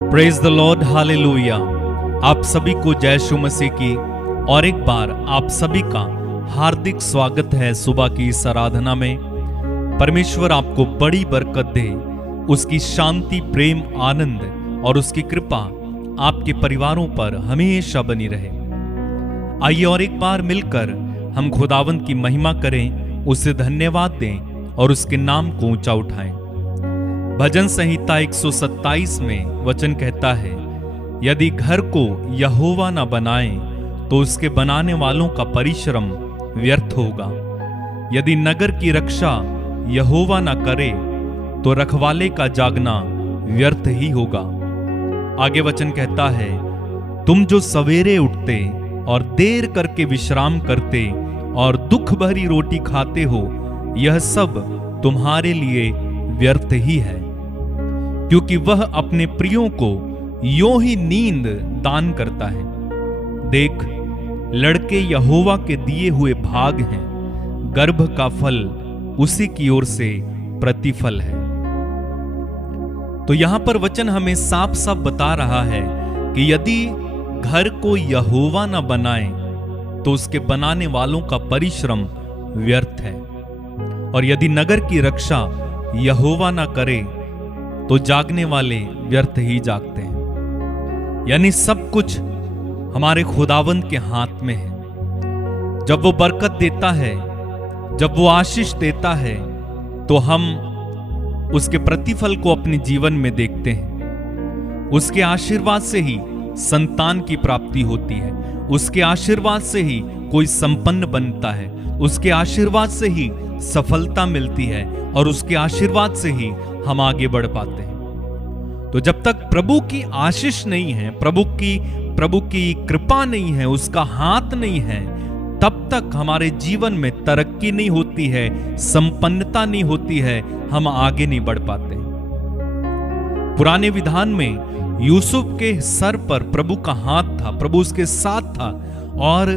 Praise the Lord, hallelujah. आप सभी को जय यीशु मसीह की और एक बार आप सभी का हार्दिक स्वागत है सुबह की इस आराधना में। परमेश्वर आपको बड़ी बरकत दे, उसकी शांति, प्रेम, आनंद और उसकी कृपा आपके परिवारों पर हमेशा बनी रहे। आइए और एक बार मिलकर हम खुदावंद की महिमा करें, उसे धन्यवाद दें और उसके नाम को ऊंचा उठाएं। भजन संहिता 127 में वचन कहता है, यदि घर को यहोवा न बनाए तो उसके बनाने वालों का परिश्रम व्यर्थ होगा। यदि नगर की रक्षा यहोवा न करे तो रखवाले का जागना व्यर्थ ही होगा। आगे वचन कहता है, तुम जो सवेरे उठते और देर करके विश्राम करते और दुख भरी रोटी खाते हो, यह सब तुम्हारे लिए व्यर्थ ही है, क्योंकि वह अपने प्रियों को यों ही नींद दान करता है। देख, लड़के यहोवा के दिए हुए भाग हैं, गर्भ का फल उसी की ओर से प्रतिफल है। तो यहां पर वचन हमें साफ साफ बता रहा है कि यदि घर को यहोवा न बनाए तो उसके बनाने वालों का परिश्रम व्यर्थ है, और यदि नगर की रक्षा यहोवा न करे तो जागने वाले व्यर्थ ही जागते हैं। यानी सब कुछ हमारे खुदावंद के हाथ में है। जब वो बरकत देता है, जब वो आशीष देता है, तो हम उसके प्रतिफल को अपने जीवन में देखते हैं। उसके आशीर्वाद से ही संतान की प्राप्ति होती है, उसके आशीर्वाद से ही कोई संपन्न बनता है, उसके आशीर्वाद से ही सफलता मिलती है, और उसके आशीर्वाद से ही हम आगे बढ़ पाते हैं। तो जब तक प्रभु की आशीष नहीं है, प्रभु की कृपा नहीं है, उसका हाथ नहीं है, तब तक हमारे जीवन में तरक्की नहीं होती है, संपन्नता नहीं होती है, हम आगे नहीं बढ़ पाते। पुराने विधान में यूसुफ के सर पर प्रभु का हाथ था, प्रभु उसके साथ था, और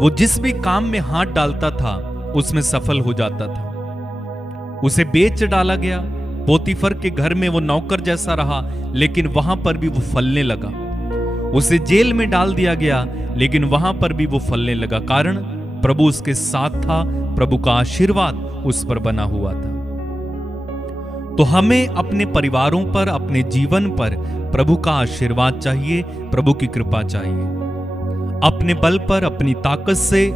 वो जिस भी काम में हाथ डालता था उसमें सफल हो जाता था। उसे बेच डाला गया, पोतीफर के घर में वो नौकर जैसा रहा, लेकिन वहां पर भी वो फलने लगा। उसे जेल में डाल दिया गया, लेकिन वहां पर भी वो फलने लगा। कारण प्रभु उसके साथ था, प्रभु का आशीर्वाद उस पर बना हुआ था। तो हमें अपने परिवारों पर, अपने जीवन पर प्रभु का आशीर्वाद चाहिए, प्रभु की कृपा चाहिए। अपने बल पर, अपनी ताकत से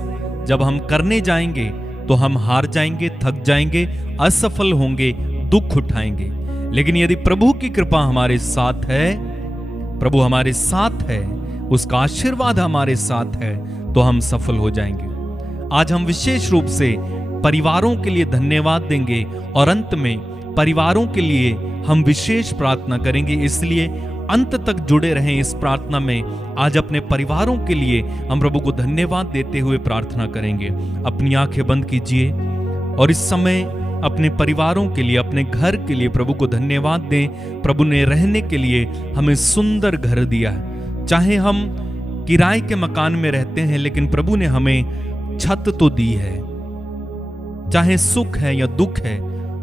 जब हम करने जाएंगे तो हम हार जाएंगे, थक जाएंगे, असफल होंगे, दुख उठाएंगे। लेकिन यदि प्रभु की कृपा हमारे साथ है, प्रभु हमारे साथ है, उसका आशीर्वाद हमारे साथ है, तो हम सफल हो जाएंगे। आज हम विशेष रूप से परिवारों के लिए धन्यवाद देंगे, और अंत में परिवारों के लिए हम विशेष प्रार्थना करेंगे। इसलिए अंत तक जुड़े रहें इस प्रार्थना में। आज अपने परिवारों के लिए हम प्रभु को धन्यवाद देते हुए प्रार्थना करेंगे। अपनी आंखें बंद कीजिए और इस समय अपने परिवारों के लिए, अपने घर के लिए प्रभु को धन्यवाद दें। प्रभु ने रहने के लिए हमें सुंदर घर दिया है। चाहे हम किराए के मकान में रहते हैं, लेकिन प्रभु ने हमें छत तो दी है। चाहे सुख है या दुख है,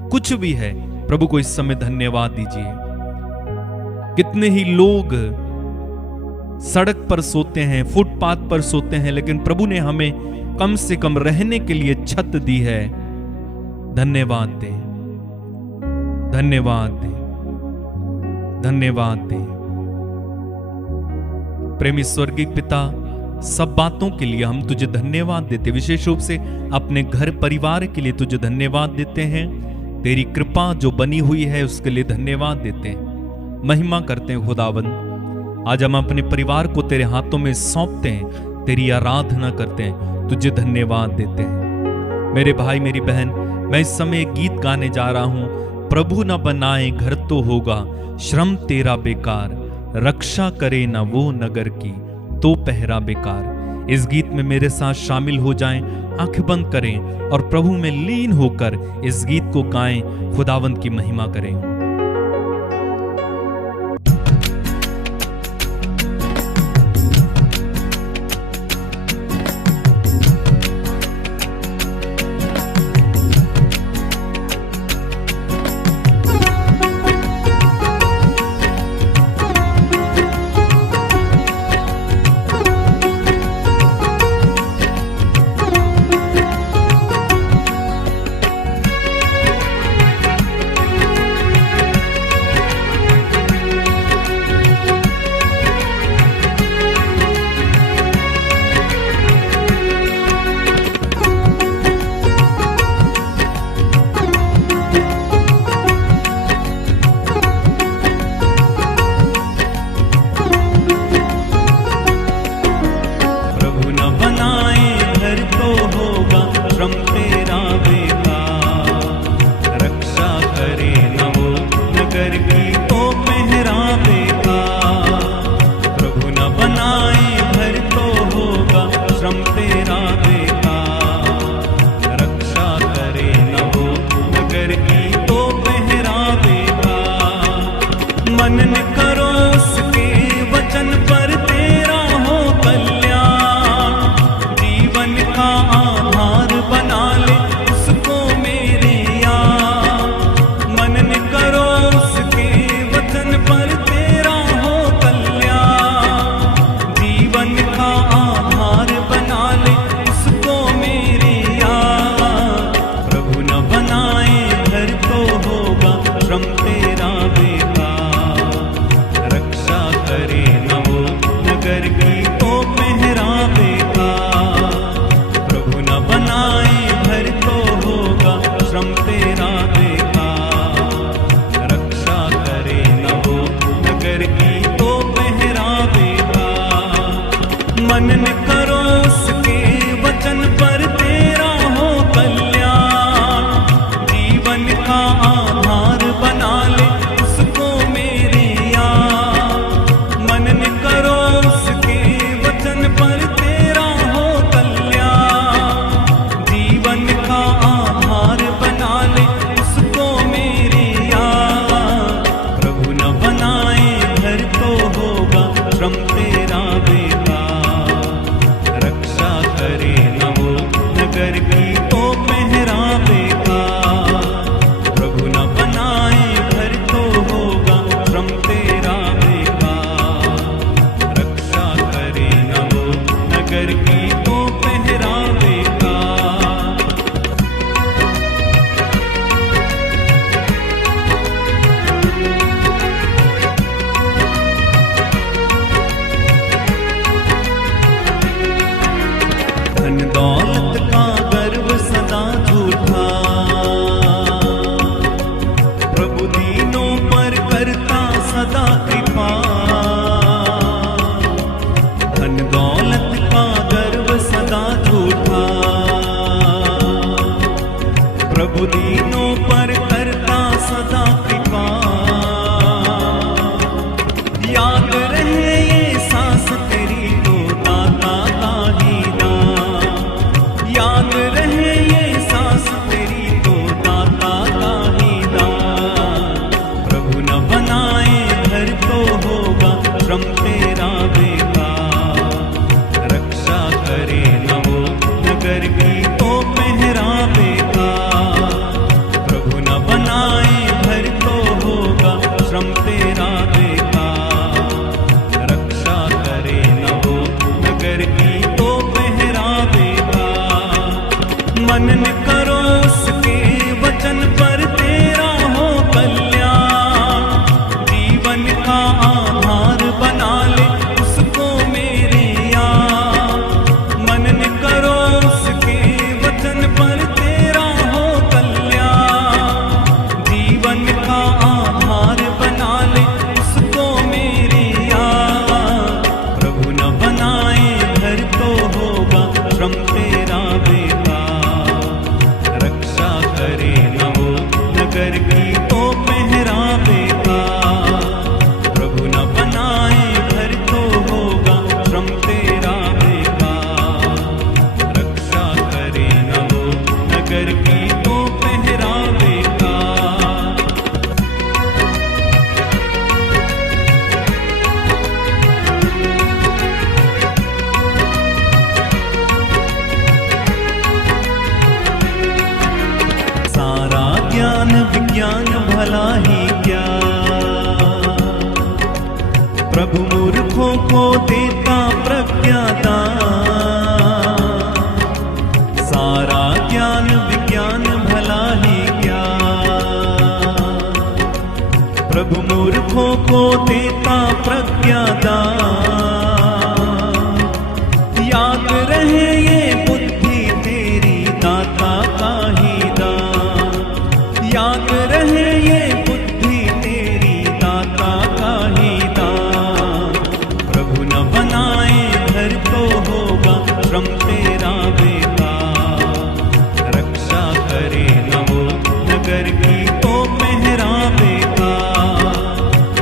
कुछ भी है, प्रभु को इस समय धन्यवाद दीजिए। कितने ही लोग सड़क पर सोते हैं, फुटपाथ पर सोते हैं, लेकिन प्रभु ने हमें कम से कम रहने के लिए छत दी है। धन्यवाद दें, धन्यवाद दें, धन्यवाद दें। प्रेमी स्वर्गीय पिता, सब बातों के लिए हम तुझे धन्यवाद देते, विशेष रूप से अपने घर परिवार के लिए तुझे धन्यवाद देते हैं। तेरी कृपा जो बनी हुई है उसके लिए धन्यवाद देते हैं, महिमा करते हैं। खुदावंद, आज हम अपने परिवार को तेरे हाथों में सौंपते हैं, तेरी आराधना करते हैं, तुझे धन्यवाद देते हैं। मेरे भाई, मेरी बहन, मैं इस समय एक गीत गाने जा रहा हूं। प्रभु न बनाए घर तो होगा श्रम तेरा बेकार, रक्षा करे न वो नगर की तो पहरा बेकार। इस गीत में मेरे साथ शामिल हो जाएं, आंखें बंद करें और प्रभु में लीन होकर इस गीत को गाएं, खुदावंद की महिमा करें। मनन करो उसके वचन पर तेरा हो कल्याण। जीवन का आधार बना ले उसको मेरे यार। मनन करो उसके वचन पर तेरा हो कल्याण। जीवन का आधार बना ले उसको मेरे यार। प्रभु न बनाए घर तो होगा श्रम तेरा बेकार। रक्षा करे न वो नगर की तो पहरावे का। प्रभु न बनाए घर तो होगा श्रम तेरा बेकार। रक्षा करे न वो नगर की तो पहरावे का। धन दौलत का गर्व सदा झूठा। प्रभु दीनों पर करता सदा कृपा। धन दौलत का गर्व सदा झूठा। प्रभु दीनों पर करता सदा कृपा। याद रहे ये सांस तेरी तो दाता का ही दान। याद रहे ये सांस तेरी तो दाता का ही दान। प्रभु न बनाए घर तो होगा श्रम तेरा बेकार। रक्षा करे न वो नगर की तो पहरावे का। प्रभु न बनाए घर तो होगा श्रम तेरा बेकार। रक्षा करे न वो नगर की तो पहरावे का। मनन करो उसके वचन पर तेरा हो कल्याण। जीवन का आधार बना ले उसको मेरे यार। मनन करो उसके वचन पर तेरा हो कल्याण। जीवन का आधार बना ले उसको मेरे यार। प्रभु न बनाए घर तो होगा श्रम तेरा बेकार। रक्षा करे न वो नगर की तो पहरावे का। प्रभु न बनाए घर तो होगा श्रम तेरा बेकार। रक्षा करे न वो नगर की तो पहरावे का। सारा ज्ञान विज्ञान भला ही क्या। प्रभु मूर्खों को देता प्रज्ञादान। सारा ज्ञान विज्ञान भला ही क्या। प्रभु मूर्खों को देता प्रज्ञादान। याद रहे ये बुद्धि तेरी दाता का ही दान। याद रहे ये बुद्धि तेरी दाता का ही दान। प्रभु न बनाए घर तो होगा श्रम तेरा बेकार। रक्षा करे न वो नगर की तो पहरावे का।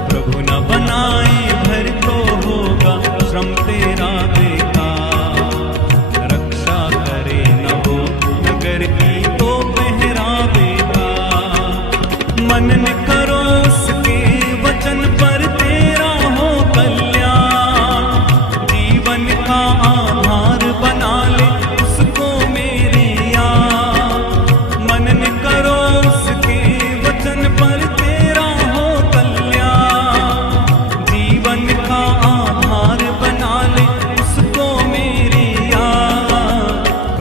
प्रभु न बनाए घर तो होगा श्रम तेरा बेकार। रक्षा करे न वो नगर की तो पहरावे का। मनन करो उसके वचन पर तेरा हो कल्याण। जीवन का आधार बना ले उसको मेरे यार। मनन करो उसके वचन पर तेरा हो कल्याण। जीवन का आधार बना ले उसको मेरे यार।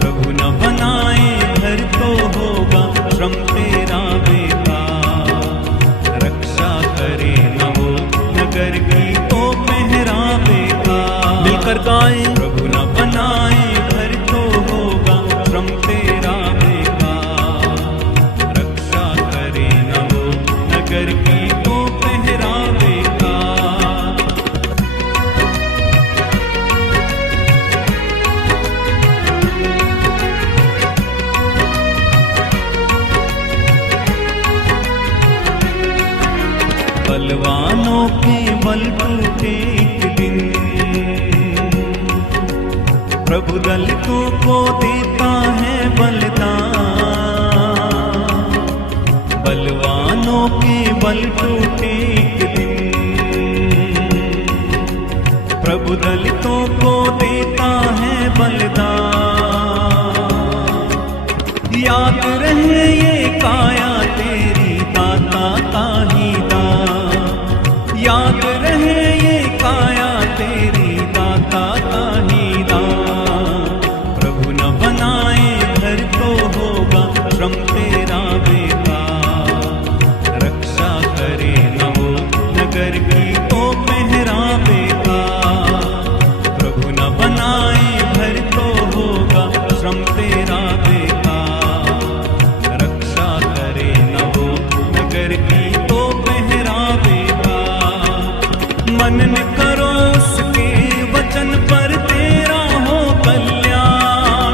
प्रभु न बनाए घर तो होगा श्रम तेरा बेकार। रक्षा करे न वो नगर की तो पहरावे का। मिलकर गाएं। प्रभु न बनाए घर तो होगा श्रम तेरा बेकार। रक्षा करे न वो नगर की तो पहरावे का। प्रभु दलितों को देता है बलिदान, बलवानों के बल टूटे एक दिन। प्रभु दलितों को देता है बलिदान, याद रहे ये काया तेरी दाता का ही दान, याद रहे ये काया तेरी दाता का ही दान। प्रभु न बनाए घर तो होगा श्रम तेरा बेकार, रक्षा करे न वो नगर की तो पहरा बेकार। प्रभु न बनाए घर तो होगा श्रम तेरा बेकार, रक्षा करे न वो नगर की तो पहरा बेकार। मनन करो उसके वचन पर तेरा हो कल्याण,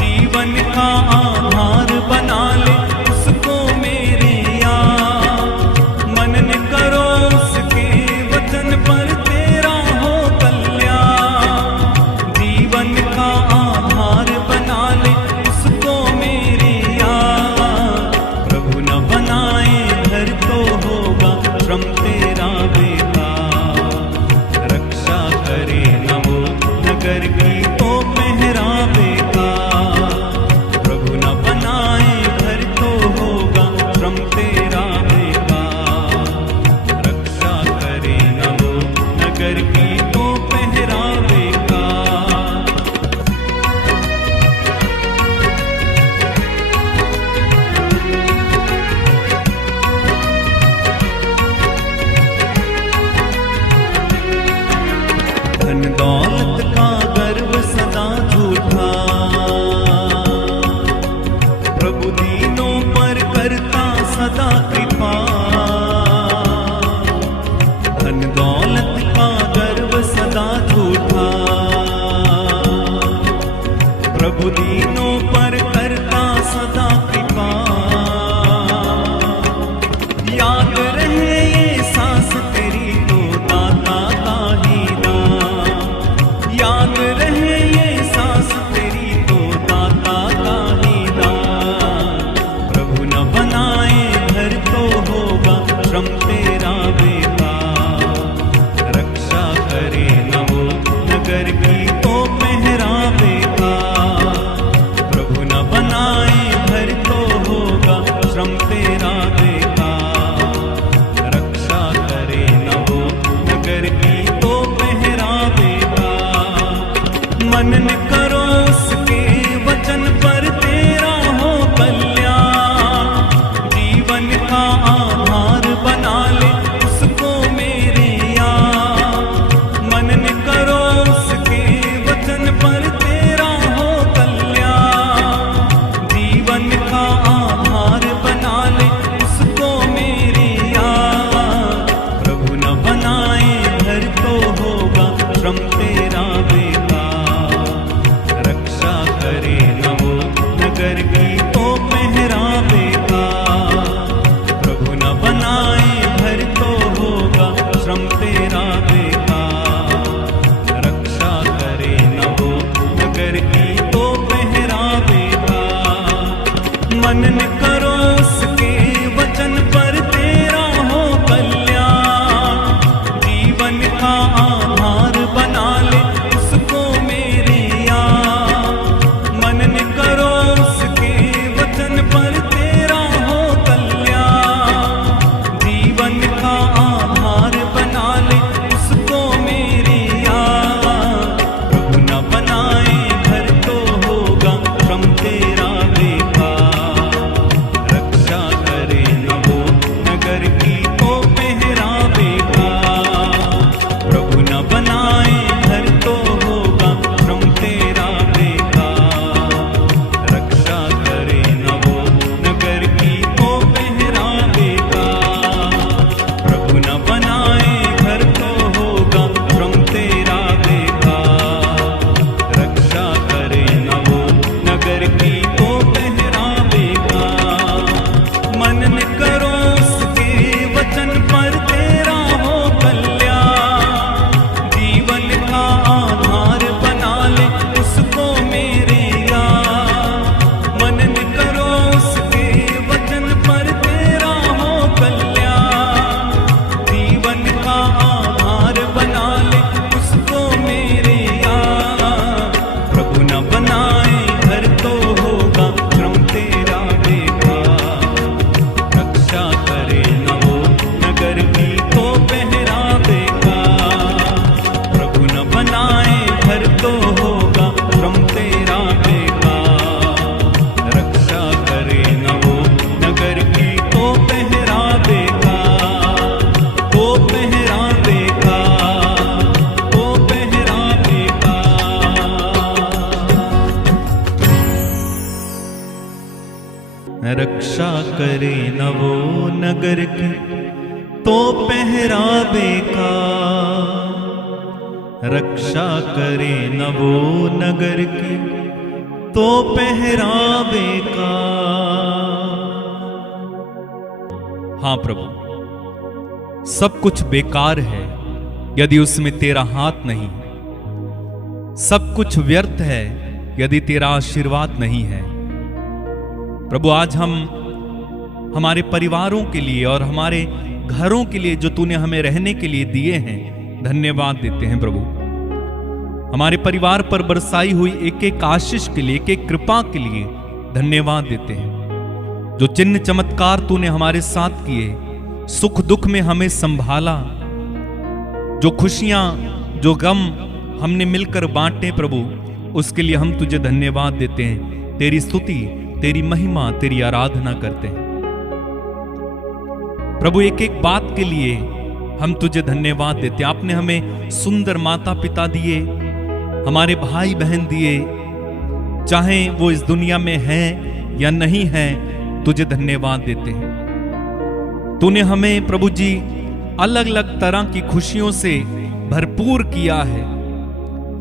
जीवन का आधार बना ले उसको मेरे यार। मनन करो उसके वचन पर तेरा हो कल्याण, जीवन का आधार बना ले उसको मेरे यार। प्रभु न बनाए घर तो होगा श्रम तेरा बेकार, रक्षा करे न वो नगर की तो करे नवो नगर की तो पहरावे का, रक्षा करे नवो नगर की तो पहरावे का। हाँ प्रभु, सब कुछ बेकार है यदि उसमें तेरा हाथ नहीं, सब कुछ व्यर्थ है यदि तेरा आशीर्वाद नहीं है। प्रभु आज हम हमारे परिवारों के लिए और हमारे घरों के लिए जो तूने हमें रहने के लिए दिए हैं, धन्यवाद देते हैं प्रभु। हमारे परिवार पर बरसाई हुई एक एक आशीष के लिए, एक एक कृपा के लिए धन्यवाद देते हैं। जो चिन्ह चमत्कार तूने हमारे साथ किए, सुख दुख में हमें संभाला, जो खुशियां जो गम हमने मिलकर बांटे प्रभु, उसके लिए हम तुझे धन्यवाद देते हैं। तेरी स्तुति, तेरी महिमा, तेरी आराधना करते हैं प्रभु। एक एक बात के लिए हम तुझे धन्यवाद देते हैं। आपने हमें सुंदर माता पिता दिए, हमारे भाई बहन दिए, चाहे वो इस दुनिया में हैं या नहीं हैं, तुझे धन्यवाद देते हैं। तूने हमें प्रभु जी अलग अलग तरह की खुशियों से भरपूर किया है,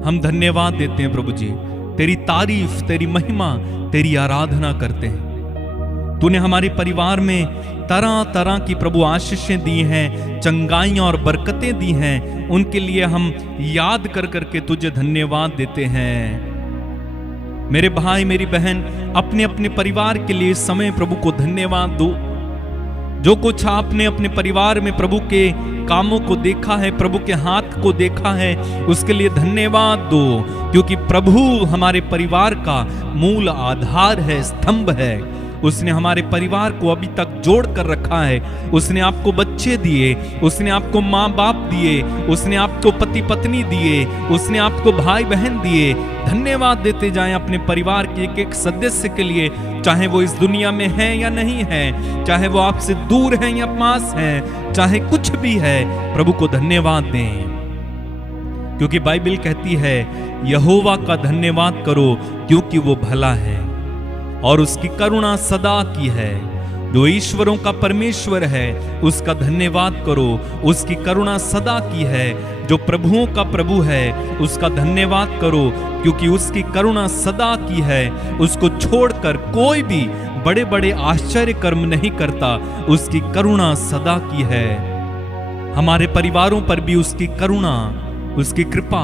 हम धन्यवाद देते हैं प्रभु जी। तेरी तारीफ, तेरी महिमा, तेरी आराधना करते हैं। तूने हमारे परिवार में तरह तरह की प्रभु आशीषें दी हैं, चंगाइयां और बरकतें दी हैं, उनके लिए हम याद कर करके तुझे धन्यवाद देते हैं। मेरे भाई मेरी बहन अपने अपने परिवार के लिए समय प्रभु को धन्यवाद दो। जो कुछ आपने अपने परिवार में प्रभु के कामों को देखा है, प्रभु के हाथ को देखा है, उसके लिए धन्यवाद दो, क्योंकि प्रभु हमारे परिवार का मूल आधार है, स्तंभ है। उसने हमारे परिवार को अभी तक जोड़ कर रखा है। उसने आपको बच्चे दिए, उसने आपको माँ बाप दिए, उसने आपको पति पत्नी दिए, उसने आपको भाई बहन दिए। धन्यवाद देते जाएं अपने परिवार के एक एक सदस्य के लिए, चाहे वो इस दुनिया में है या नहीं है, चाहे वो आपसे दूर है या पास है, चाहे कुछ भी है, प्रभु को धन्यवाद दें। क्योंकि बाइबल कहती है यहोवा का धन्यवाद करो क्योंकि वो भला है और उसकी करुणा सदा की है। जो ईश्वरों का परमेश्वर है उसका धन्यवाद करो, उसकी करुणा सदा की है। जो प्रभुओं का प्रभु है उसका धन्यवाद करो क्योंकि उसकी करुणा सदा की है। उसको छोड़कर कोई भी बड़े बड़े आश्चर्य कर्म नहीं करता, उसकी करुणा सदा की है। हमारे परिवारों पर भी उसकी करुणा, उसकी कृपा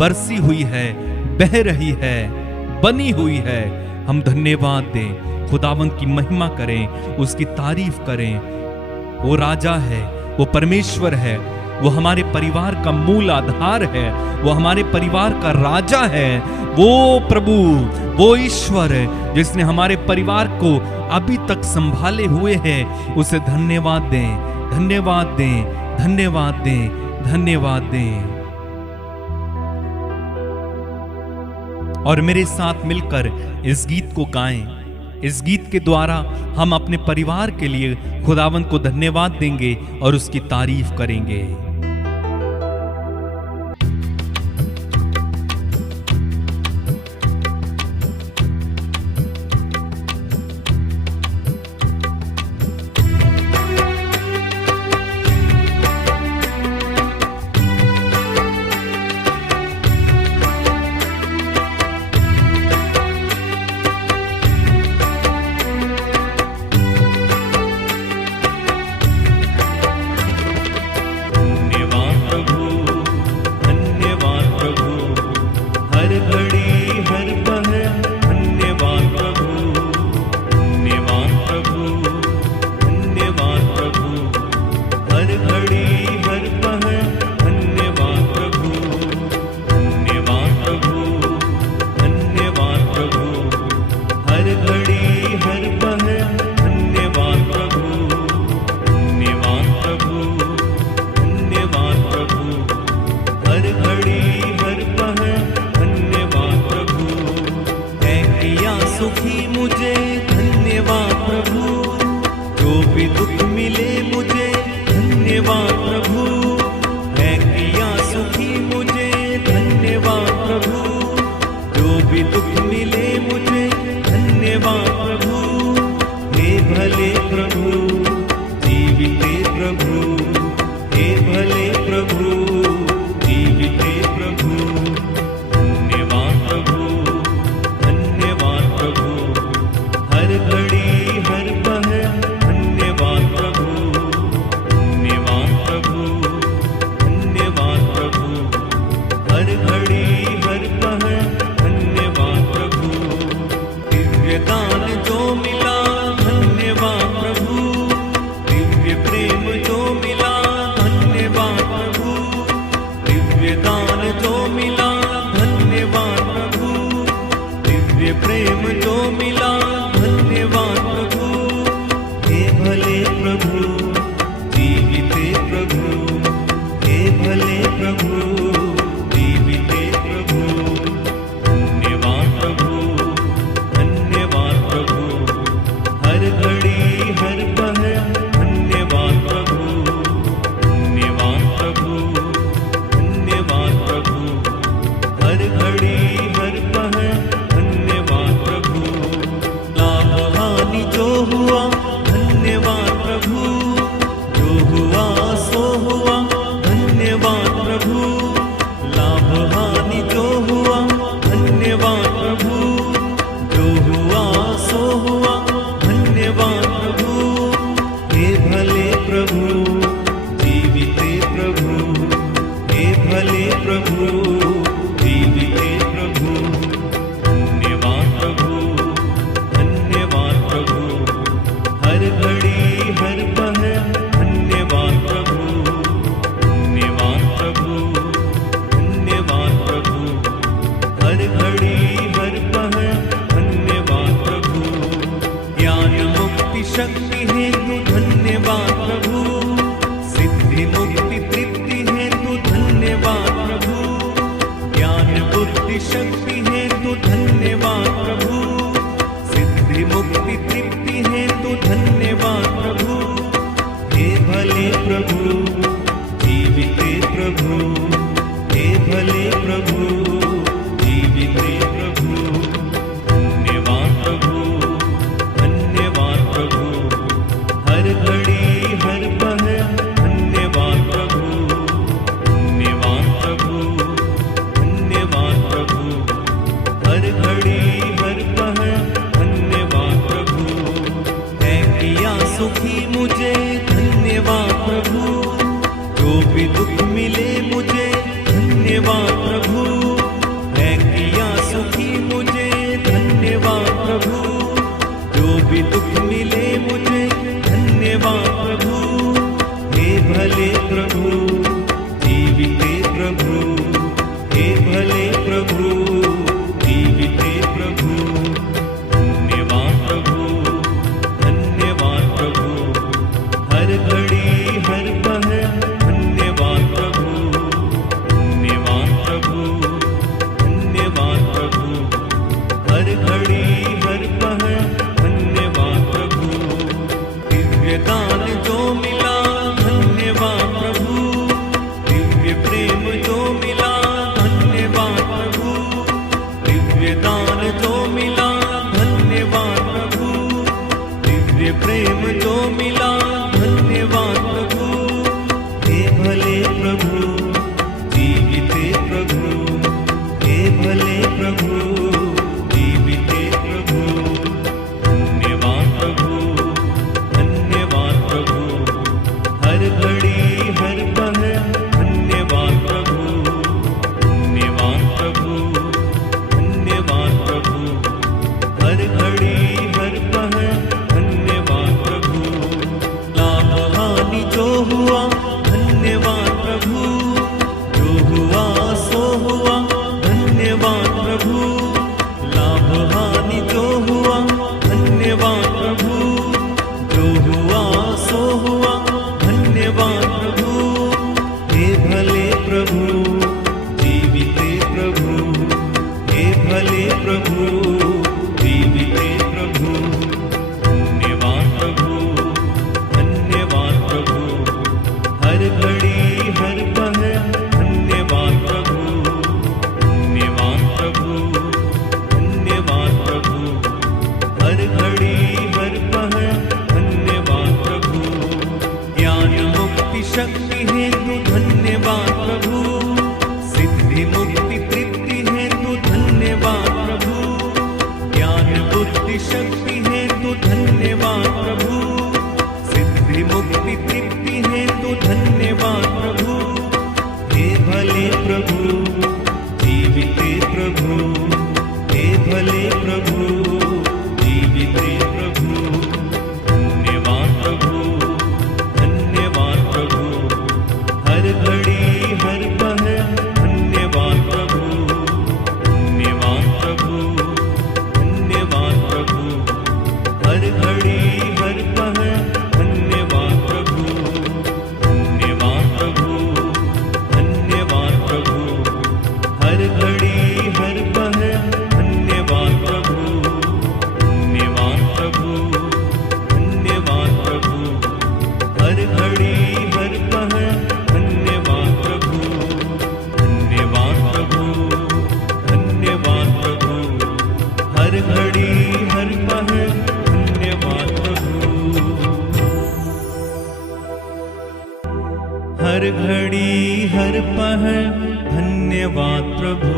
बरसी हुई है, बह रही है, बनी हुई है। हम धन्यवाद दें, खुदावंत की महिमा करें, उसकी तारीफ करें। वो राजा है, वो परमेश्वर है, वो हमारे परिवार का मूल आधार है, वो हमारे परिवार का राजा है। वो प्रभु, वो ईश्वर है जिसने हमारे परिवार को अभी तक संभाले हुए है। उसे धन्यवाद दें, धन्यवाद दें, धन्यवाद दें, धन्यवाद दें। और मेरे साथ मिलकर इस गीत को गाएं। इस गीत के द्वारा हम अपने परिवार के लिए खुदावंत को धन्यवाद देंगे और उसकी तारीफ करेंगे। प्रभु जीविते प्रभु धन्यवाद प्रभु धन्यवाद प्रभु हर घड़ी हर पल धन्यवाद प्रभु धन्यवाद प्रभु धन्यवाद प्रभु हर घड़ी हर पल धन्यवाद प्रभु ज्ञान मुक्ति शक्ति हेतु धन्यवाद प्रभु सिद्धि मुक्ति तृप्ति हेतु धन्यवाद प्रभु ज्ञान बुद्धि शक्ति हेतु धन्यवाद प्रभु सिद्धि मुक्ति तृप्ति हेतु धन्यवाद प्रभु हे भले प्रभु जीविते प्रभु हे भले प्रभु जीविते प्रभु धन्यवाद प्रभु धन्यवाद प्रभु हर घड़ी हर पल धन्यवाद प्रभु धन्यवाद प्रभु धन्यवाद प्रभु हर घड़ी हर पल धन्यवाद प्रभु है किया सुखी मुझे धन्यवाद प्रभु जो भी दुख मिले मुझे धन्यवाद प्रभु है किया सुखी मुझे धन्यवाद प्रभु जो भी दुख मिले मुझे धन्यवाद प्रभु हे भले प्रभु जीविते प्रभु हे भले प्रभु जीविते प्रभु धन्यवाद प्रभु धन्यवाद प्रभु हर घड़ी हर पल धन्यवाद प्रभु धन्यवाद प्रभु धन्यवाद प्रभु हर घड़ी हर पल धन्यवाद प्रभु दिव्य दान जो मिला धन्यवाद प्रभु दिव्य प्रेम जो मिला धन्यवाद प्रभु दिव्य दान जो मिला धन्यवाद प्रभु दिव्य प्रेम जो मिला धन्यवाद प्रभु हे भले प्रभु जीविते प्रभु हे भले प्रभु जीविते प्रभु धन्यवाद प्रभु धन्यवाद प्रभु हर घड़ी हर पल धन्यवाद प्रभु धन्यवाद प्रभु धन्यवाद प्रभु हर घड़ी हर पल धन्यवाद प्रभु लाभ हानि जो हुआ धन्यवाद प्रभु जो हुआ सो हुआ धन्यवाद प्रभु लाभ हानि जो हुआ धन्यवाद प्रभु जो हुआ सो हुआ धन्यवाद प्रभु हे भले प्रभु जीविते प्रभु हे भले प्रभु जीविते प्रभु धन्यवाद प्रभु धन्यवाद प्रभु हर घड़ी हर पल धन्यवाद प्रभु धन्यवाद प्रभु धन्यवाद प्रभु हर घड़ी हर पल धन्यवाद प्रभु ज्ञान मुक्ति शक्ति हेतु धन्यवाद प्रभु सिद्धि मुक्ति तृप्ति हेतु धन्यवाद प्रभु ज्ञान बुद्धि शक्ति हेतु धन्यवाद प्रभु सिद्धि मुक्ति तृप्ति हेतु धन्यवाद प्रभु हे भले प्रभु जीविते प्रभु हे भले प्रभु जीविते प्रभु धन्यवाद प्रभु धन्यवाद प्रभु हर घड़ी हर पल धन्यवाद प्रभु धन्यवाद प्रभु धन्यवाद प्रभु हर घड़ी हर पल धन्यवाद प्रभु धन्यवाद प्रभु धन्यवाद प्रभु हर घड़ी हर पल धन्यवाद प्रभु धन्यवाद प्रभु धन्यवाद प्रभु हर घड़ी हर पल धन्यवाद प्रभु धन्यवाद प्रभु धन्यवाद प्रभु हर घड़ी हर पल धन्यवाद प्रभु हर घड़ी हर पल धन्यवाद प्रभु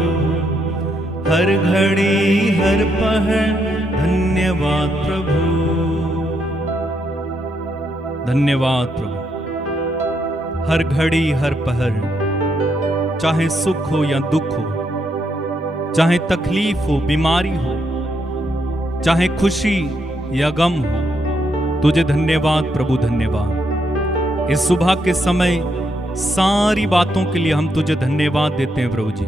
हर घड़ी हर पल धन्यवाद प्रभु धन्यवाद प्रभु। हर घड़ी हर पहर चाहे सुख हो या दुख हो, चाहे तकलीफ हो, बीमारी हो, चाहे खुशी या गम हो, तुझे धन्यवाद प्रभु, धन्यवाद। इस सुबह के समय सारी बातों के लिए हम तुझे धन्यवाद देते हैं प्रभु जी।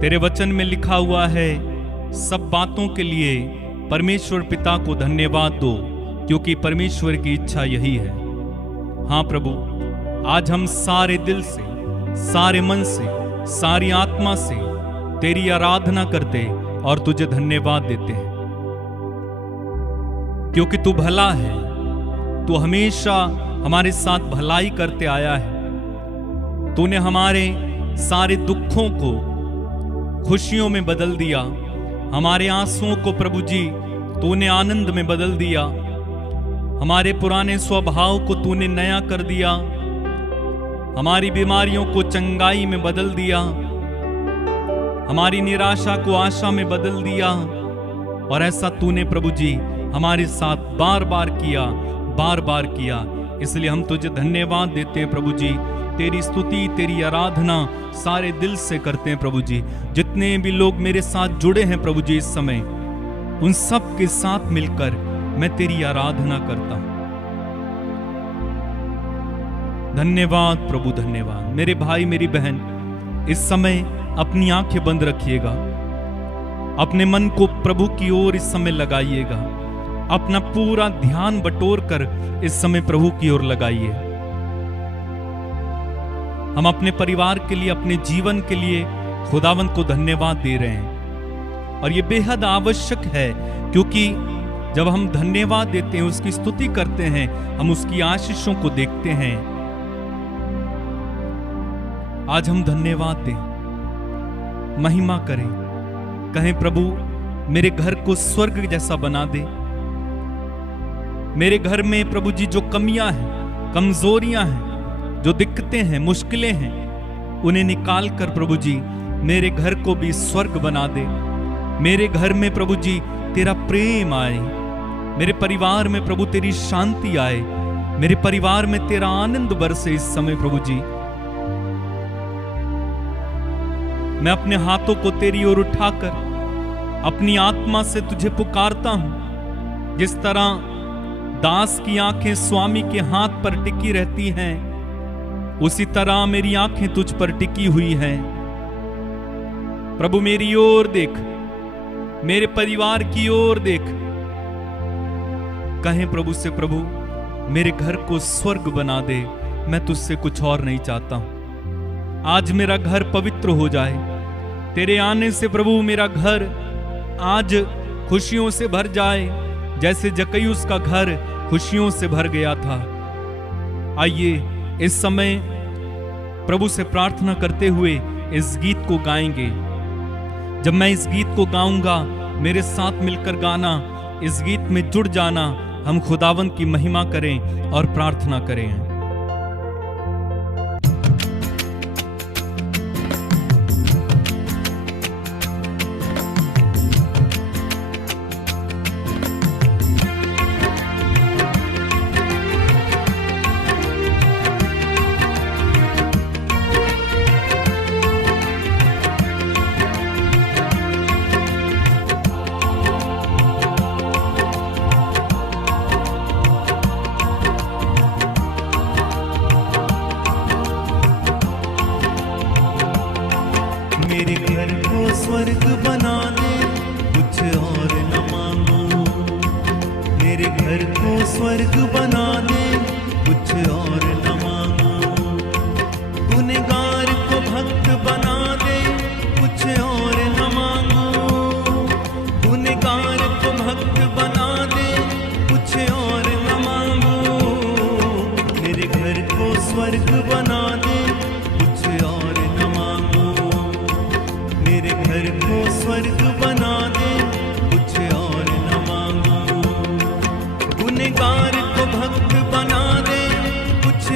तेरे वचन में लिखा हुआ है, सब बातों के लिए परमेश्वर पिता को धन्यवाद दो, क्योंकि परमेश्वर की इच्छा यही है। हाँ प्रभु, आज हम सारे दिल से, सारे मन से, सारी आत्मा से तेरी आराधना करते और तुझे धन्यवाद देते हैं, क्योंकि तू भला है। तू हमेशा हमारे साथ भलाई करते आया है। तूने हमारे सारे दुखों को खुशियों में बदल दिया, हमारे आंसुओं को प्रभु जी तूने आनंद में बदल दिया, हमारे पुराने स्वभाव को तूने नया कर दिया, हमारी बीमारियों को चंगाई में बदल दिया, हमारी निराशा को आशा में बदल दिया। और ऐसा तूने प्रभु जी हमारे साथ बार बार किया, बार बार किया। इसलिए हम तुझे धन्यवाद देते हैं प्रभु जी। तेरी स्तुति, तेरी आराधना सारे दिल से करते हैं प्रभु जी। जितने भी लोग मेरे साथ जुड़े हैं प्रभु जी इस समय, उन सब के साथ मिलकर मैं तेरी आराधना करता हूं। धन्यवाद प्रभु, धन्यवाद। मेरे भाई मेरी बहन, इस समय अपनी आंखें बंद रखिएगा, अपने मन को प्रभु की ओर इस समय लगाइएगा, अपना पूरा ध्यान बटोर कर इस समय प्रभु की ओर लगाइए। हम अपने परिवार के लिए, अपने जीवन के लिए खुदावंत को धन्यवाद दे रहे हैं, और यह बेहद आवश्यक है, क्योंकि जब हम धन्यवाद देते हैं, उसकी स्तुति करते हैं, हम उसकी आशीषों को देखते हैं। आज हम धन्यवाद दें, महिमा करें, कहें प्रभु मेरे घर को स्वर्ग जैसा बना दे। मेरे घर में प्रभु जी जो कमियां हैं, कमजोरियां हैं, जो दिक्कतें हैं, मुश्किलें हैं, उन्हें निकाल कर प्रभु जी मेरे घर को भी स्वर्ग बना दे। मेरे घर में प्रभु जी तेरा प्रेम आए, मेरे परिवार में प्रभु तेरी शांति आए, मेरे परिवार में तेरा आनंद बरसे इस समय प्रभु जी। मैं अपने हाथों को तेरी ओर उठाकर अपनी आत्मा से तुझे पुकारता हूं। जिस तरह दास की आंखें स्वामी के हाथ पर टिकी रहती हैं, उसी तरह मेरी आंखें तुझ पर टिकी हुई हैं। प्रभु मेरी ओर देख, मेरे परिवार की ओर देख। कहें प्रभु से, प्रभु मेरे घर को स्वर्ग बना दे, मैं तुझसे कुछ और नहीं चाहता हूं। आज मेरा घर पवित्र हो जाए, तेरे आने से प्रभु मेरा घर आज खुशियों से भर जाए, जैसे जक्कईयुस का घर खुशियों से भर गया था। आइए इस समय प्रभु से प्रार्थना करते हुए इस गीत को गाएंगे। जब मैं इस गीत को गाऊंगा, मेरे साथ मिलकर गाना, इस गीत में जुड़ जाना। हम खुदावंत की महिमा करें और प्रार्थना करें। मेरे घर को स्वर्ग बना दे, कुछ और न मांगू। मेरे घर को स्वर्ग बना दे, कुछ और न मांगू। गुनहगार को भक्त बना दे, कुछ और न मांगू। गुनहगार को भक्त बना दे, कुछ और न मांगू। मेरे घर को स्वर्ग बना दे, कुछ और न मांगू। मेरे घर को स्वर्ग बना दे, कुछ और न मांगू। गुनहगार को भक्त बना दे, कुछ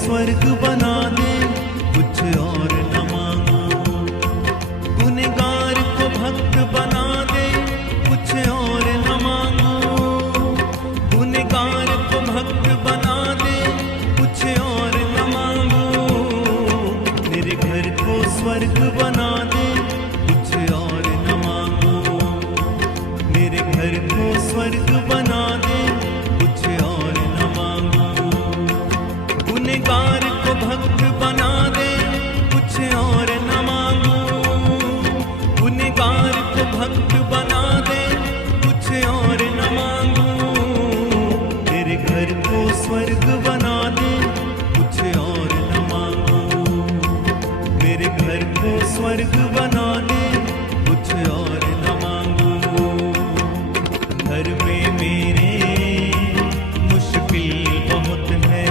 स्वर्ग बना दे, कुछ और न मांगो। गुनहगार को भक्त बना दे, कुछ और न मांगो। गुनहगार को भक्त बना दे, कुछ और न मांगो। मेरे घर को स्वर्ग बना दे, कुछ और न मांगो। मेरे घर को स्वर्ग बना दे, कुछ और न मांगो। गुनहगार को भक्त बना दे, कुछ और न मांगो। गुनहगार को भक्त बना दे, कुछ और न मांगो। मेरे घर को स्वर्ग बना दे, कुछ और न मांगो। मेरे घर को स्वर्ग बना दे, कुछ और न मांगो। घर में मेरे मुश्किल बहुत है,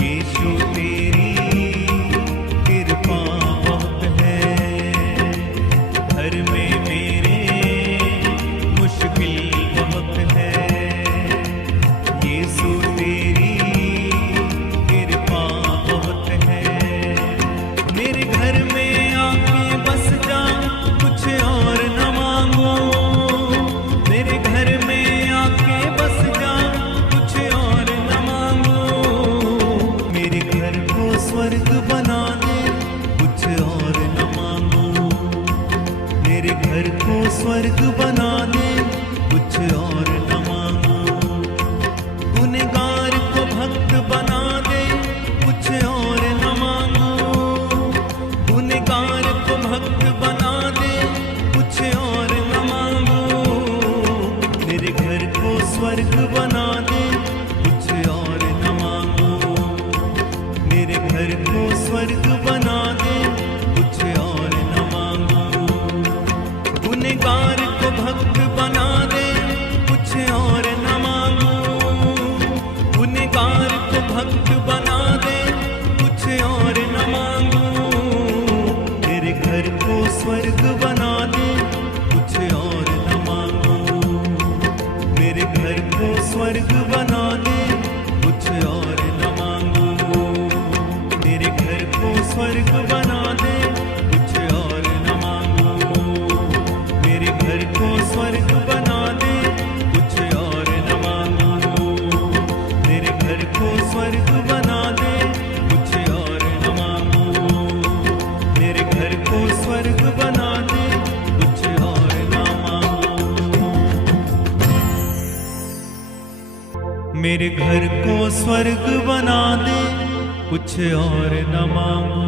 यीशु तेरी कृपा बहुत है। घर में मेरे मुश्किल बहुत है, यीशु तेरी कृपा बहुत है। मेरे घर में आके बस जा, कुछ और न मांगो। मेरे घर में आके बस जा, कुछ और न मांगो। मेरे घर को स्वर्ग बना दे, कुछ और न मांगो। मेरे घर को स्वर्ग बना दे, कुछ और न मांगो। गुनहगार को भक्त बना दे, कुछ और न मांगो। गुनहगार को भक्त बना दे, कुछ और न मांगो। मेरे घर को स्वर्ग बना दे, कुछ और न मांगो। मेरे घर को स्वर्ग बना दे, कुछ और न मांगो। गुनहगार को भक्त बना दे, कुछ और न मांगो। गुनहगार को भक्त बना दे, कुछ और न मांगो। मेरे घर को स्वर्ग बना दे, कुछ और न मांगो। मेरे घर को स्वर्ग बना दे, कुछ और न मांगो। मेरे घर को स्वर्ग बना दे, कुछ और न मांगो। मेरे घर को स्वर्ग बना दे, कुछ और न मांगो। मेरे घर को स्वर्ग बना दे, कुछ और न मांगो। मेरे घर को स्वर्ग बना दे, कुछ और न मांगो। मेरे घर को स्वर्ग बना दे, कुछ और न मांगो।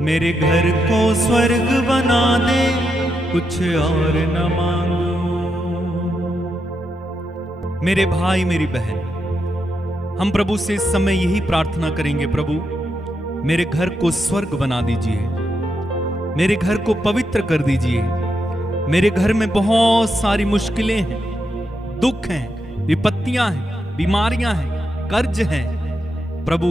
मेरे घर को स्वर्ग बना दे, कुछ और न मांगो। मेरे भाई मेरी बहन, हम प्रभु से इस समय यही प्रार्थना करेंगे, प्रभु मेरे घर को स्वर्ग बना दीजिए। मेरे घर को पवित्र कर दीजिए। मेरे घर में बहुत सारी मुश्किलें हैं, दुख हैं, विपत्तियां हैं, बीमारियां हैं, कर्ज हैं। प्रभु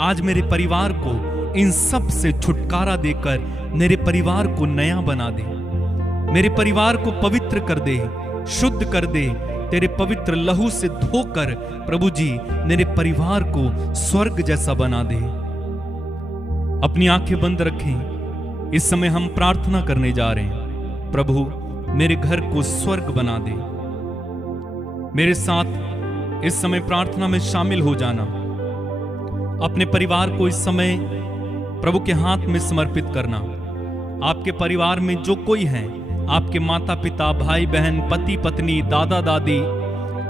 आज मेरे परिवार को इन सब से छुटकारा देकर मेरे परिवार को नया बना दे। मेरे परिवार को पवित्र कर दे, शुद्ध कर दे। तेरे पवित्र लहू से धोकर प्रभु जी मेरे परिवार को स्वर्ग जैसा बना दे। अपनी आंखें बंद रखें। इस समय हम प्रार्थना करने जा रहे हैं। प्रभु मेरे घर को स्वर्ग बना दे। मेरे साथ इस समय प्रार्थना में शामिल हो जाना। अपने परिवार को इस समय प्रभु के हाथ में समर्पित करना। आपके परिवार में जो कोई है, आपके माता पिता, भाई बहन, पति पत्नी, दादा दादी,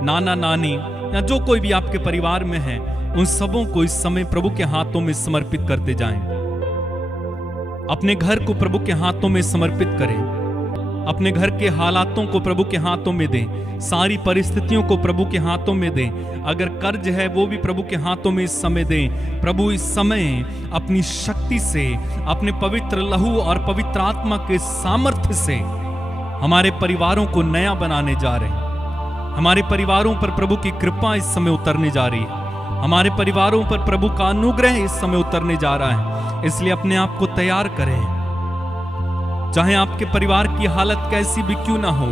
नाना नानी या जो कोई भी आपके परिवार में है, उन सबों को इस समय प्रभु के हाथों में समर्पित करते जाएं। अपने घर को प्रभु के हाथों में समर्पित करें। अपने घर के हालातों को प्रभु के हाथों में दें। सारी परिस्थितियों को प्रभु के हाथों में दें। अगर कर्ज है वो भी प्रभु के हाथों में इस समय दें। प्रभु इस समय अपनी शक्ति से, अपने पवित्र लहू और पवित्र आत्मा के सामर्थ्य से हमारे परिवारों को नया बनाने जा रहे हैं। हमारे परिवारों पर प्रभु की कृपा इस समय उतरने जा रही है। हमारे परिवारों पर प्रभु का अनुग्रह इस समय उतरने जा रहा है। इसलिए अपने आप को तैयार करें। चाहे आपके परिवार की हालत कैसी भी क्यों ना हो,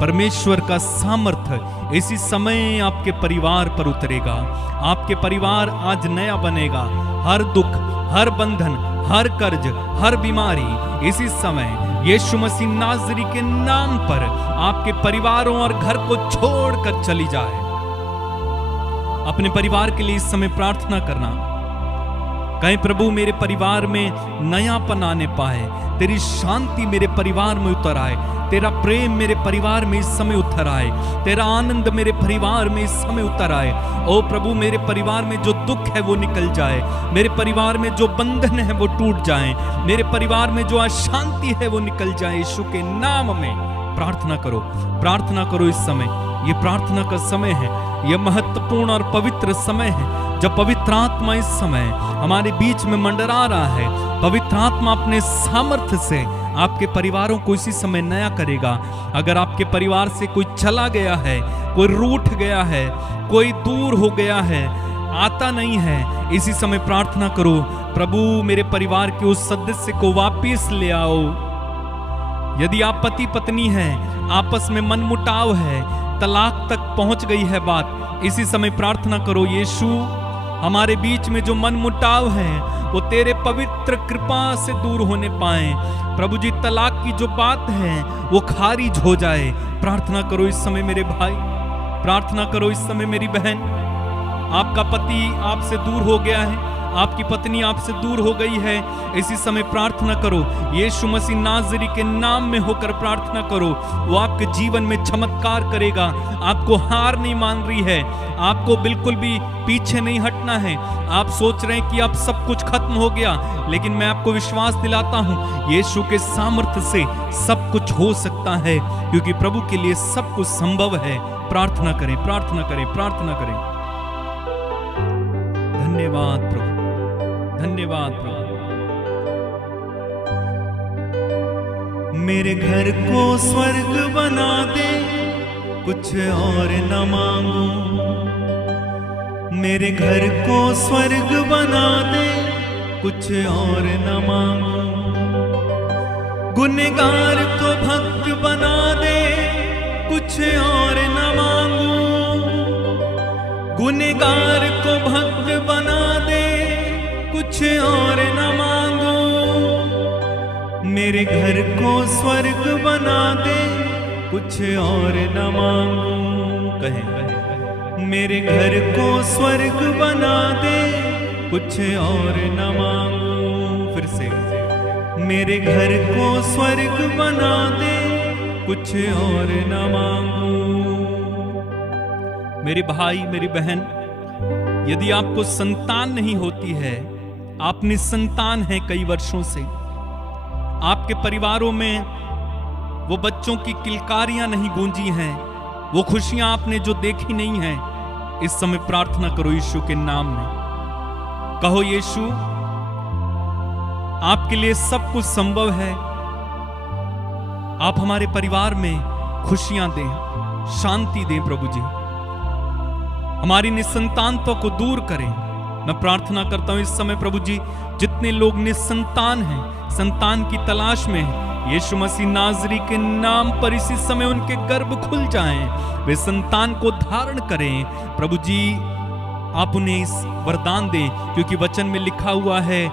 परमेश्वर का सामर्थ्य इसी समय आपके परिवार पर उतरेगा। आपके परिवार आज नया बनेगा। हर दुख, हर बंधन, हर कर्ज, हर बीमारी इसी समय यीशु मसीह नाज़री के नाम पर आपके परिवारों और घर को छोड़कर चली जाए। अपने परिवार के लिए इस समय प्रार्थना करना। कहें, प्रभु मेरे परिवार में नयापन आने पाए, तेरी शांति मेरे परिवार में उतर आए, तेरा प्रेम मेरे परिवार में इस समय उतर आए, तेरा आनंद मेरे परिवार में इस समय उतर आए। ओ प्रभु, मेरे परिवार में जो दुख है वो निकल जाए, मेरे परिवार में जो बंधन है वो टूट जाए, मेरे परिवार में जो अशांति है वो निकल जाए। यीशु के नाम में प्रार्थना करो, प्रार्थना करो। इस समय ये प्रार्थना का समय है, यह महत्वपूर्ण और पवित्र समय है जब पवित्र आत्मा इस समय हमारे बीच में मंडरा रहा है। पवित्र आत्मा अपने सामर्थ्य से आपके परिवारों को इसी समय नया करेगा। अगर आपके परिवार से कोई चला गया है, कोई रूठ गया है, कोई दूर हो गया है, आता नहीं है, इसी समय प्रार्थना करो, प्रभु मेरे परिवार के उस सदस्य को वापस ले आओ। यदि आप पति पत्नी हैं, आपस में मनमुटाव है, तलाक तक पहुंच गई है बात, इसी समय प्रार्थना करो, यीशु हमारे बीच में जो मनमुटाव है वो तेरे पवित्र कृपा से दूर होने पाए। प्रभु जी, तलाक की जो बात है वो खारिज हो जाए। प्रार्थना करो इस समय मेरे भाई, प्रार्थना करो इस समय मेरी बहन। आपका पति आपसे दूर हो गया है, आपकी पत्नी आपसे दूर हो गई है, इसी समय प्रार्थना करो, यीशु मसीह नाज़री के नाम में होकर प्रार्थना करो। वो आपके जीवन में चमत्कार करेगा। आपको हार नहीं मान रही है, आपको बिल्कुल भी पीछे नहीं हटना है। आप सोच रहे हैं कि अब सब कुछ खत्म हो गया, लेकिन मैं आपको विश्वास दिलाता हूं, यीशु के सामर्थ्य से सब कुछ हो सकता है, क्योंकि प्रभु के लिए सब कुछ संभव है। प्रार्थना करें, प्रार्थना करें, प्रार्थना करें। धन्यवाद प्रभु, धन्यवाद प्रभु। मेरे घर को स्वर्ग बना दे, कुछ और न मांगू। मेरे घर को स्वर्ग बना दे, कुछ और न मांगू। गुनहगार को भक्त बना दे, कुछ और न मांगू। गुनहगार को भक्त बना दे, कुछ और न मांगू। मेरे घर को स्वर्ग बना दे, कुछ और न मांगू। कहें, मेरे घर को स्वर्ग बना दे, कुछ और न मांगू। फिर से, मेरे घर को स्वर्ग बना दे, कुछ और न मांगू। मेरे भाई, मेरी बहन, यदि आपको संतान नहीं होती है, आप निसंतान हैं कई वर्षों से, आपके परिवारों में वो बच्चों की किलकारियां नहीं गूंजी हैं, वो खुशियां आपने जो देखी नहीं है, इस समय प्रार्थना करो यीशु के नाम में। कहो, यीशु आपके लिए सब कुछ संभव है। आप हमारे परिवार में खुशियां दें, शांति दें प्रभु जी, हमारी निसंतानता को दूर करें। मैं प्रार्थना करता हूं इस समय प्रभु जी, जितने लोग निसंतान हैं, संतान की तलाश में हैं, यीशु मसीह नाज़री के नाम पर इसी समय उनके गर्भ खुल जाएं, वे संतान को धारण करें। प्रभु जी, आप उन्हें इस वरदान दें, क्योंकि वचन में लिखा हुआ है,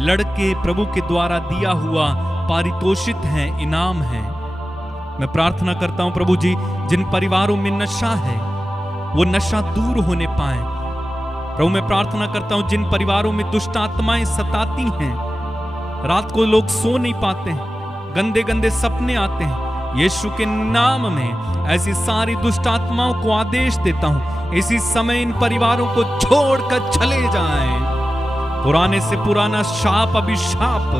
लड़के प्रभु के द्वारा दिया हुआ पारितोषित है, इनाम है। मैं प्रार्थना करता हूं प्रभु जी, जिन परिवारों में नशा है वो नशा दूर होने पाए। प्रभु मैं प्रार्थना करता हूं, जिन परिवारों में दुष्ट आत्माएं सताती हैं, रात को लोग सो नहीं पाते हैं, गंदे गंदे सपने आते हैं, यीशु के नाम में ऐसी सारी दुष्ट आत्माओं को आदेश देता हूं, इसी समय इन परिवारों को छोड़कर चले जाएं। पुराने से पुराना शाप, अभिशाप,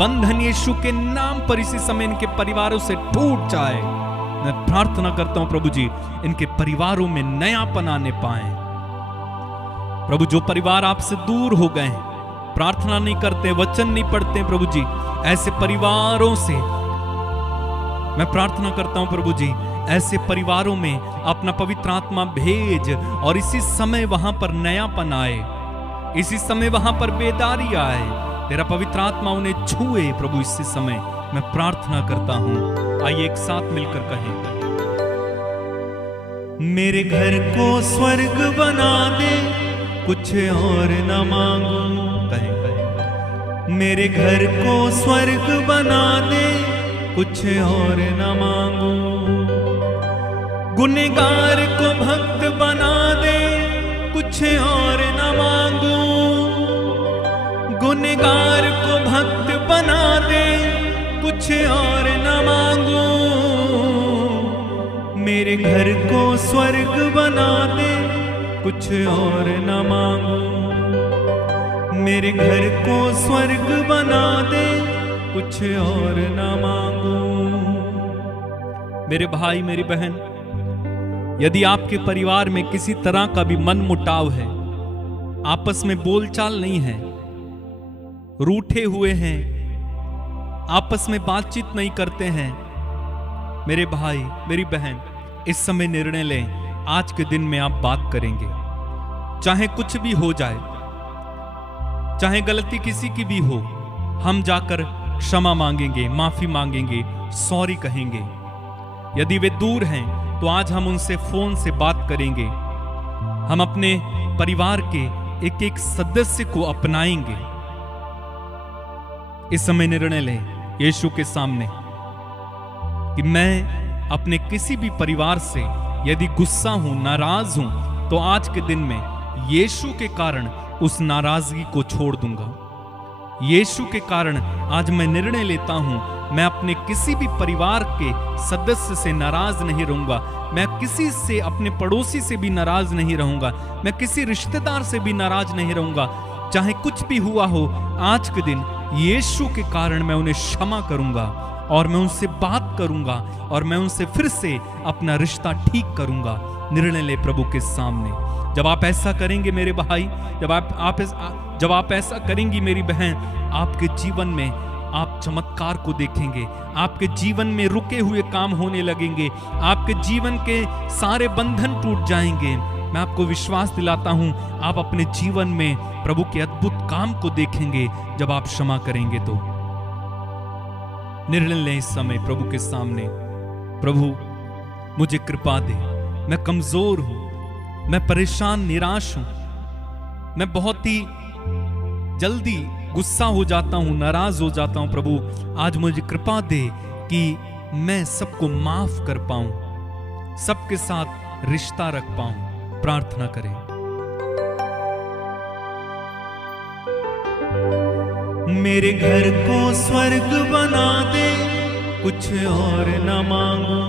बंधन यीशु के नाम पर इसी समय इनके परिवारों से टूट जाए। मैं प्रार्थना करता हूं प्रभु जी, इनके परिवारों में नयापन आने पाए। प्रभु, जो परिवार आपसे दूर हो गए हैं, प्रार्थना नहीं करते, वचन नहीं पढ़ते प्रभु जी, ऐसे परिवारों से मैं प्रार्थना करता हूं प्रभु जी, ऐसे परिवारों में अपना पवित्र आत्मा भेज और इसी समय वहां पर नयापन आए, इसी समय वहां पर बेदारी आए, तेरा पवित्र आत्मा उन्हें छुए प्रभु। इसी समय मैं प्रार्थना करता हूं। आइए एक साथ मिलकर कहें, मेरे घर को स्वर्ग बना दे, कुछ और न मांगू। मेरे घर को स्वर्ग बना दे, कुछ और न मांगू। गुनहगार को भक्त बना दे, कुछ और न मांगू। गुनहगार को भक्त बना दे, कुछ और न मांगू। मेरे घर को स्वर्ग बना दे, कुछ और न मांगू। मेरे घर को स्वर्ग बना दे, कुछ और न मांगू। मेरे भाई मेरी बहन, यदि आपके परिवार में किसी तरह का भी मन मुटाव है, आपस में बोलचाल नहीं है, रूठे हुए हैं, आपस में बातचीत नहीं करते हैं, मेरे भाई मेरी बहन, इस समय निर्णय लें। आज के दिन में आप बात करेंगे, चाहे कुछ भी हो जाए, चाहे गलती किसी की भी हो, हम जाकर क्षमा मांगेंगे, माफी मांगेंगे, सॉरी कहेंगे। यदि वे दूर हैं तो आज हम उनसे फोन से बात करेंगे। हम अपने परिवार के एक एक सदस्य को अपनाएंगे। इस समय निर्णय लें यीशु के सामने कि मैं अपने किसी भी परिवार से यदि गुस्सा हूं, नाराज हूं, तो आज के दिन में यीशु के कारण उस नाराजगी को छोड़ दूंगा। यीशु के कारण आज मैं निर्णय लेता हूं, मैं अपने किसी भी परिवार के सदस्य से नाराज नहीं रहूंगा। मैं किसी से, अपने पड़ोसी से भी नाराज नहीं रहूंगा। मैं किसी रिश्तेदार से भी नाराज नहीं रहूंगा। चाहे कुछ भी हुआ हो, आज के दिन यीशु के कारण मैं उन्हें क्षमा करूंगा और मैं उनसे बात करूंगा और मैं उनसे फिर से अपना रिश्ता ठीक करूंगा। निर्णय ले प्रभु के सामने। जब आप ऐसा करेंगे मेरे भाई, जब आप ऐसा करेंगी मेरी बहन, आपके जीवन में आप चमत्कार को देखेंगे। आपके जीवन में रुके हुए काम होने लगेंगे। आपके जीवन के सारे बंधन टूट जाएंगे। मैं आपको विश्वास दिलाता हूं, आप अपने जीवन में प्रभु के अद्भुत काम को देखेंगे जब आप क्षमा करेंगे तो। निर्णय लें इस समय प्रभु के सामने। प्रभु मुझे कृपा दे, मैं कमजोर हूं, मैं परेशान निराश हूं, मैं बहुत ही जल्दी गुस्सा हो जाता हूं, नाराज हो जाता हूं। प्रभु आज मुझे कृपा दे कि मैं सबको माफ कर पाऊं, सबके साथ रिश्ता रख पाऊं। प्रार्थना करें। मेरे घर को स्वर्ग बना दे, कुछ और न मांगू।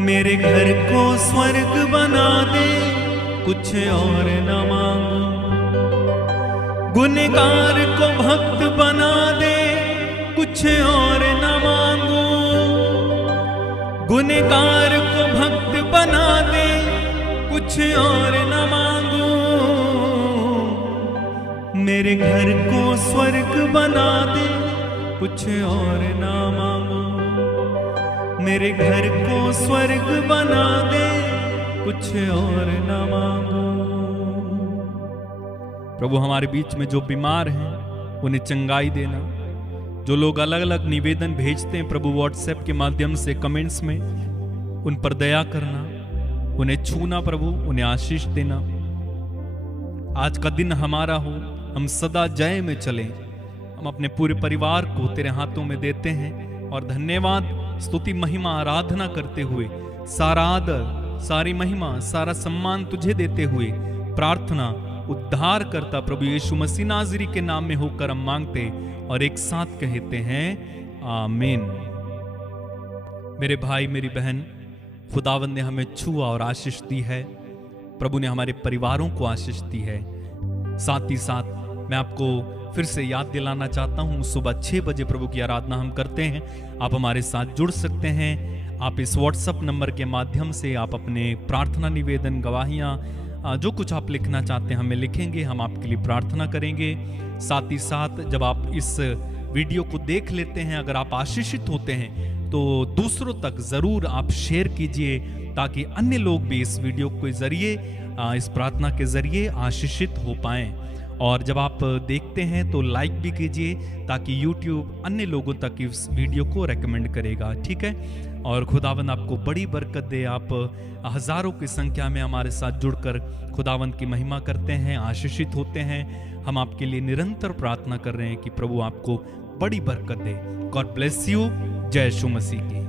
मेरे घर को स्वर्ग बना दे, कुछ और न मांगू। गुनहगार को भक्त बना दे, कुछ और न मांगू। गुनहगार को भक्त बना दे, कुछ और न मांगू। मेरे घर को स्वर्ग बना दे, कुछ और न मांगू। मेरे घर को स्वर्ग बना दे, कुछ और न मांगू। प्रभु हमारे बीच में जो बीमार हैं उन्हें चंगाई देना। जो लोग अलग अलग निवेदन भेजते हैं प्रभु व्हाट्सएप के माध्यम से कमेंट्स में, उन पर दया करना, उन्हें छूना प्रभु, उन्हें आशीष देना। आज का दिन हमारा हो, हम सदा जय में चलें। हम अपने पूरे परिवार को तेरे हाथों में देते हैं और धन्यवाद, स्तुति, महिमा, आराधना करते हुए सारा आदर, सारी महिमा, सारा सम्मान तुझे देते हुए प्रार्थना उद्धार करता प्रभु यीशु मसीह नाज़री के नाम में होकर हम मांगते और एक साथ कहते हैं आमीन। मेरे भाई मेरी बहन, खुदावंद ने हमें छुआ और आशीष दी है। प्रभु ने हमारे परिवारों को आशीष दी है। साथ ही साथ मैं आपको फिर से याद दिलाना चाहता हूं, सुबह 6 बजे प्रभु की आराधना हम करते हैं। आप हमारे साथ जुड़ सकते हैं। आप इस व्हाट्सएप नंबर के माध्यम से आप अपने प्रार्थना निवेदन, गवाहियां, जो कुछ आप लिखना चाहते हैं हमें लिखेंगे, हम आपके लिए प्रार्थना करेंगे। साथ ही साथ जब आप इस वीडियो को देख लेते हैं, अगर आप आशीषित होते हैं तो दूसरों तक जरूर आप शेयर कीजिए, ताकि अन्य लोग भी इस वीडियो के जरिए, इस प्रार्थना के जरिए आशीषित हो पाएं। और जब आप देखते हैं तो लाइक भी कीजिए ताकि यूट्यूब अन्य लोगों तक इस वीडियो को रेकमेंड करेगा, ठीक है। और खुदावंद आपको बड़ी बरकत दे। आप हजारों की संख्या में हमारे साथ जुड़कर खुदावंद की महिमा करते हैं, आशीषित होते हैं। हम आपके लिए निरंतर प्रार्थना कर रहे हैं कि प्रभु आपको बड़ी बरकत दे। God bless you. जय यीशु मसीह की।